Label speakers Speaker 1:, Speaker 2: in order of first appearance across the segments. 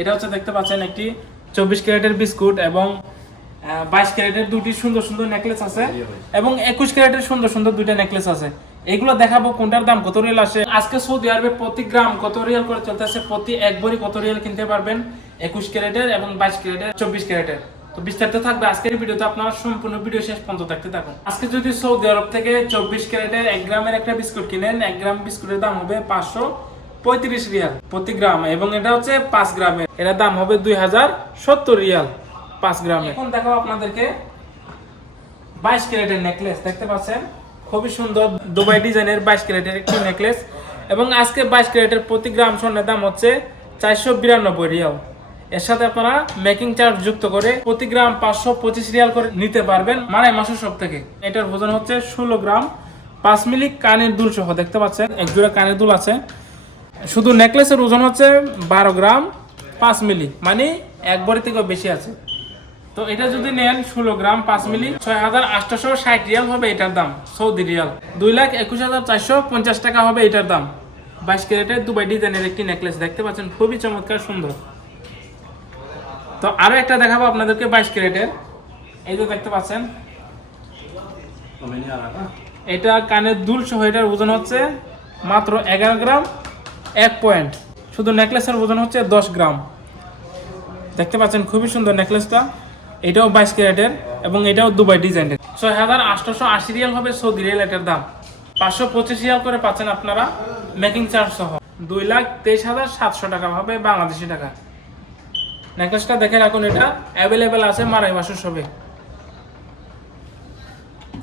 Speaker 1: এটা হচ্ছে দেখতে পাচ্ছেন একটি চব্বিশ ক্যারেটের বিস্কুট এবং বাইশ ক্যারেটের দুটি সুন্দর সুন্দর নেকলেস আছে এবং একুশ ক্যারেটের সুন্দর সুন্দর দুইটা নেকলেস আছে। এগুলো দেখাবো কোনটার দাম কত রিয়াল আসে? আজকে সৌদি আরবে প্রতি গ্রাম কত রিয়াল করে চলতেছে? প্রতি এক ভরি কত রিয়াল কিনতে পারবেন? একুশ ক্যারেটের এবং বাইশ ক্যারেটের চব্বিশ ক্যারেটের। তো বিস্তারিত থাকবে আজকের ভিডিওতে আপনারা সম্পূর্ণ ভিডিও শেষ পর্যন্ত দেখতে থাকুন। আজকে যদি সৌদি আরব থেকে চব্বিশ ক্যারেটের এক গ্রামের একটা বিস্কুট কিনেন এক গ্রাম বিস্কুটের দাম হবে পাঁচশো পঁয়ত্রিশ রিয়াল প্রতি গ্রাম এবং এটা হচ্ছে পাঁচ গ্রামের। এটার দাম হবে দুই হাজার সত্তর রিয়াল পাঁচ গ্রামে। এখন দেখাবো আপনাদেরকে বাইশ ক্যারেটের নেকলেস দেখতে পাচ্ছেন? খুবই সুন্দর দুবাই ডিজাইনের বাইশ ক্যারেটের একটি নেকলেস এবং আজকে বাইশ ক্যারেটের প্রতি গ্রাম স্বর্ণের দাম হচ্ছে চারশো বিরানব্বই রিয়াল। এর সাথে আপনারা মেকিং চার্জ যুক্ত করে প্রতি গ্রাম পাঁচশো পঁচিশ রিয়াল করে নিতে পারবেন মারাই মাসের সব থেকে। এটার ওজন হচ্ছে ষোলো গ্রাম পাঁচ মিলি কানের দুল সহ, দেখতে পাচ্ছেন? এক জোড়া কানের দুল আছে। শুধু নেকলেসের ওজন হচ্ছে বারো গ্রাম পাঁচ মিলি মানে এক বড়ি থেকেও বেশি আছে। তো এটা যদি নেন ষোলো গ্রাম পাঁচ মিলি ছয় হাজার আটশোশো ষাট রিয়াল হবে এটার দাম সৌদি রিয়াল। দুই লাখ একুশ হাজার চারশো পঞ্চাশ টাকা হবে এটার দাম। বাইশ ক্যারেটের দুবাই ডিজাইনের একটি নেকলেস দেখতে পাচ্ছেন খুবই চমৎকার সুন্দর। তো আরও একটা দেখাবো আপনাদেরকে বাইশ ক্যারেটের। এই যে দেখতে পাচ্ছেন এটা কানের দুল সহ এটার ওজন হচ্ছে মাত্র এগারো গ্রাম এক পয়েন্ট শুধু নেকলেসের ওজন হচ্ছে দশ গ্রাম। দেখতে পাচ্ছেন খুবই সুন্দর নেকলেসটা এটাও বাইশ ক্যারেটের এবং এটাও দুবাই ডিজাইনের। ছয় হাজার আটশোশো আশি রিয়াল হবে সৌদি রিয়াল এটার দাম। পাঁচশো পঁচিশ রিয়াল করে পাচ্ছেন আপনারা মেকিং চার্জ সহ। দুই লাখ তেইশ হাজার সাতশো টাকা হবে বাংলাদেশি টাকা। নেকলেসটা দেখে রাখুন এটা। অ্যাভেলেবেল আছে মারাই মাসের সবে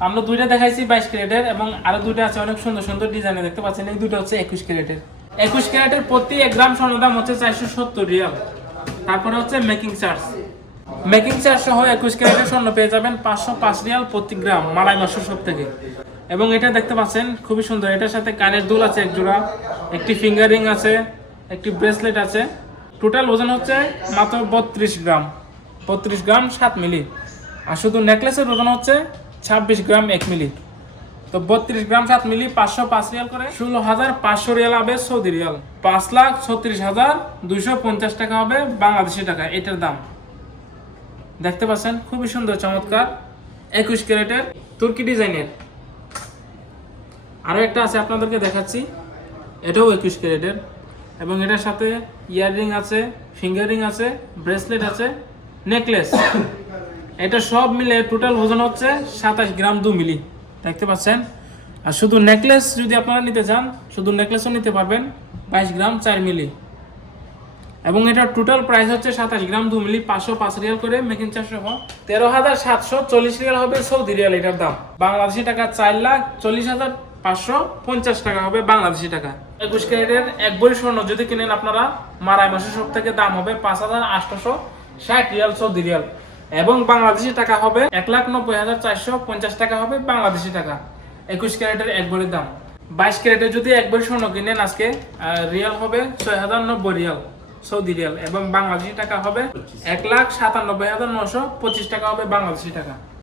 Speaker 1: আমরা দুইটা দেখাইছি বাইশ ক্যারেটের এবং আরও দুইটা আছে অনেক সুন্দর সুন্দর ডিজাইনে দেখতে পাচ্ছেন এই দুটো হচ্ছে একুশ ক্যারেটের। একুশ ক্যারেটের প্রতি এক গ্রাম স্বর্ণের দাম হচ্ছে চারশো সত্তর রিয়াল। তারপরে হচ্ছে মেকিং চার্জ। মেকিং চার্জ সহ একুশ ক্যারেটের স্বর্ণ পেয়ে যাবেন পাঁচশো পাঁচ রিয়াল প্রতি গ্রাম, মালাই মাসের সব থেকে। এবং এটা দেখতে পাচ্ছেন, খুবই সুন্দর। এটার সাথে কানের দুল আছে এক জোড়া, একটি ফিঙ্গারিং আছে, একটি ব্রেসলেট আছে। টোটাল ওজন হচ্ছে মাত্র বত্রিশ গ্রাম বত্রিশ গ্রাম সাত মিলি। আর শুধু নেকলেসের ওজন হচ্ছে ছাব্বিশ গ্রাম এক মিলি। তো বত্রিশ গ্রাম সাত মিলি পাঁচশো পাঁচ রিয়াল করে। ষোলো হাজার পাঁচশো রিয়াল হবে সৌদি রিয়াল। পাঁচ লাখ ছত্রিশ হাজার দুইশো পঞ্চাশ টাকা হবে বাংলাদেশি টাকা, এটার দাম। দেখতে পাচ্ছেন, খুবই সুন্দর, চমৎকার। একুশ ক্যারেটের তুর্কি ডিজাইনের। আরও একটা আছে আপনাদেরকে দেখাচ্ছি। এটাও একুশ ক্যারেটের। এবং এটার সাথে ইয়াররিং আছে, ফিঙ্গারিং আছে, ব্রেসলেট আছে, নেকলেস। এটা সব মিলে টোটাল ওজন হচ্ছে সাতাশ গ্রাম দু মিলি। দেখতে পাচ্ছেন? আর শুধু নেকলেস যদি আপনারা নিতে চান, শুধু নেকলেসও নিতে পারবেন, বাইশ গ্রাম চার মিলি। এবং এটার টোটাল প্রাইস হচ্ছে সাতাশ গ্রাম দু মিলি, পাঁচশো পাঁচ রিয়াল করে মেকিং চার্জ সহ তেরো হাজার সাতশো চল্লিশ রিয়াল হবে সৌদি রিয়াল এটার দাম। বাংলাদেশি টাকা চার লাখ চল্লিশ হাজার পাঁচশো পঞ্চাশ টাকা হবে বাংলাদেশি টাকা। একুশ ক্যারেটের এক বই স্বর্ণ যদি কিনেন আপনারা, মারাই মাসের সব থেকে দাম হবে পাঁচ হাজার আটশোশো ষাট রিয়াল সৌদি রিয়াল। এবং বাংলাদেশি টাকা হবে এক লাখ নব্বই হাজার চারশো পঞ্চাশ টাকা হবে বাংলাদেশি টাকা। একুশ ক্যারেটের এক বড়ির দাম। বাইশ ক্যারেটের যদি এক বড়ি স্বর্ণ কিনেন আজকে রিয়াল হবে ছয় হাজার নব্বই রিয়াল সৌদি রিয়াল এবং বাংলাদেশি টাকা হবে এক লাখ সাতানব্বই হাজার নশো পঁচিশ টাকা হবে বাংলাদেশি টাকা।